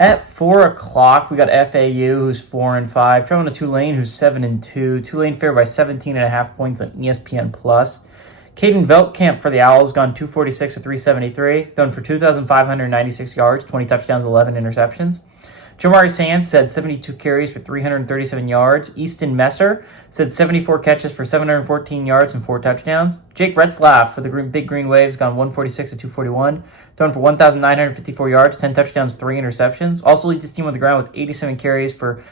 At 4 o'clock, we got FAU, who's 4-5, traveling to Tulane, who's 7-2. Tulane favored by 17.5 points on ESPN+. Caden Veltkamp for the Owls, gone 246 to 373, thrown for 2,596 yards, 20 touchdowns, 11 interceptions. Jamari Sands had 72 carries for 337 yards. Easton Messer said 74 catches for 714 yards and 4 touchdowns. Jake Retzlaff for the Big Green Waves, gone 146 to 241, thrown for 1,954 yards, 10 touchdowns, 3 interceptions. Also leads his team on the ground with 87 carries for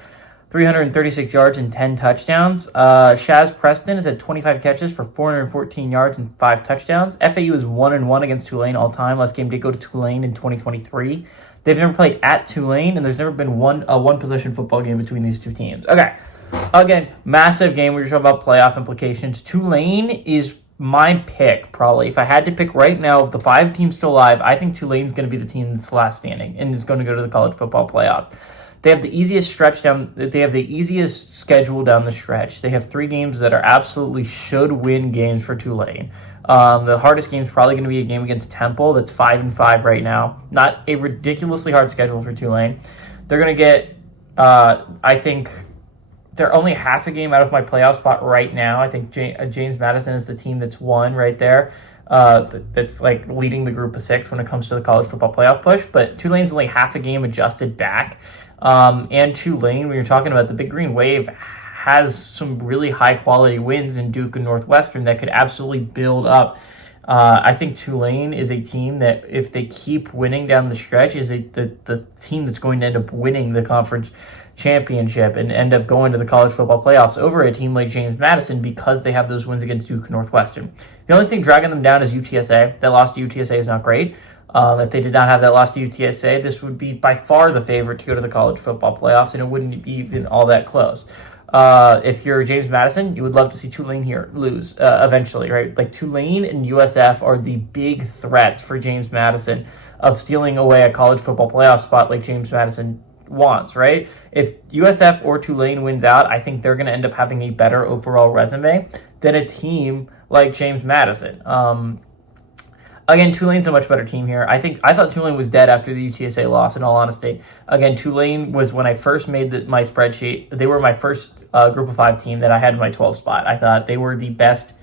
336 yards and 10 touchdowns. Shaz Preston has had 25 catches for 414 yards and 5 touchdowns. FAU is 1-1 against Tulane all time. Last game did go to Tulane in 2023. They've never played at Tulane, and there's never been a one-possession football game between these two teams. Okay, again, massive game. We're talking about playoff implications. Tulane is my pick, probably. If I had to pick right now of the 5 teams still alive, I think Tulane's going to be the team that's last standing and is going to go to the college football playoff. They have the easiest schedule down the stretch. They have 3 games that are absolutely should-win games for Tulane. The hardest game is probably going to be a game against Temple that's 5-5 right now. Not a ridiculously hard schedule for Tulane. They're going to get, I think, they're only half a game out of my playoff spot right now. I think James Madison is the team that's won right there. That's like leading the group of 6 when it comes to the college football playoff push. But Tulane's only half a game adjusted back. And Tulane, when you're talking about the Big Green Wave, has some really high-quality wins in Duke and Northwestern that could absolutely build up. I think Tulane is a team that, if they keep winning down the stretch, is the team that's going to end up winning the conference championship and end up going to the college football playoffs over a team like James Madison because they have those wins against Duke and Northwestern. The only thing dragging them down is UTSA. That loss to UTSA is not great. If they did not have that loss to UTSA, this would be by far the favorite to go to the college football playoffs, and it wouldn't be even all that close. If you're James Madison, you would love to see Tulane here lose eventually, right? Like Tulane and USF are the big threats for James Madison of stealing away a college football playoff spot like James Madison wants, right? If USF or Tulane wins out, I think they're going to end up having a better overall resume than a team like James Madison. Again, Tulane's a much better team here. I thought Tulane was dead after the UTSA loss, in all honesty. Again, Tulane was, when I first made my spreadsheet, they were my first group of 5 team that I had in my 12 spot. I thought they were the best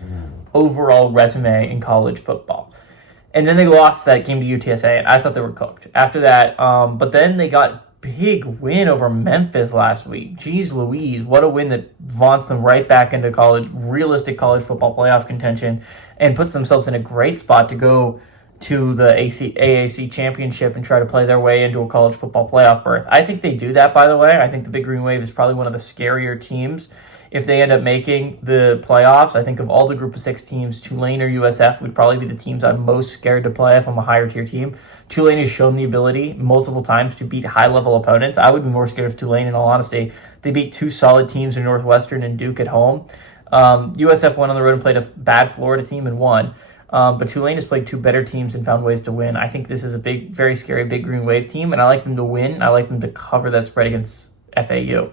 overall resume in college football. And then they lost that game to UTSA, and I thought they were cooked. After that, but then they got big win over Memphis last week. Jeez Louise, what a win that vaunts them right back into realistic college football playoff contention and puts themselves in a great spot to go to the AAC championship and try to play their way into a college football playoff berth. I think they do that, by the way. I think the Big Green Wave is probably one of the scarier teams if they end up making the playoffs. I think of all the group of 6 teams, Tulane or USF would probably be the teams I'm most scared to play if I'm a higher tier team. Tulane has shown the ability multiple times to beat high-level opponents. I would be more scared of Tulane, in all honesty. They beat 2 solid teams in Northwestern and Duke at home. USF went on the road and played a bad Florida team and won. But Tulane has played 2 better teams and found ways to win. I think this is a very scary Big Green Wave team, and I like them to win. I like them to cover that spread against FAU.